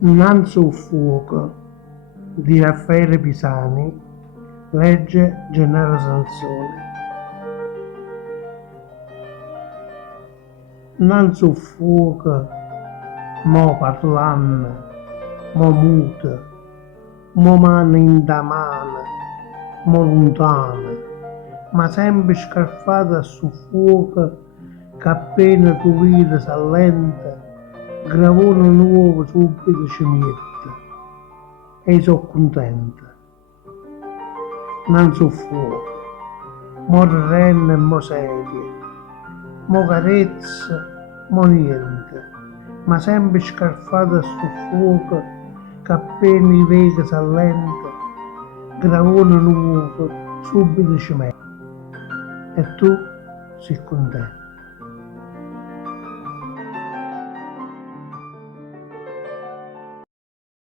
Innanzi al fuoco di Raffaele Pisani, legge Gennaro Sansone. Innanzi al fuoco, mo parlanno, mo muto, mo mano in da mano, mo lontano, ma sempre scarfata sul fuoco che appena tu vedi s'allenta, gravone nuovo subito ci mette e sono contenta. Innanzi al fuoco, mo renne e mo sedie, mo carezza, mo niente, ma sempre scarfata sul fuoco che appena i vedi s'allenta, gravone nuovo subito ci mette e tu sei contenta.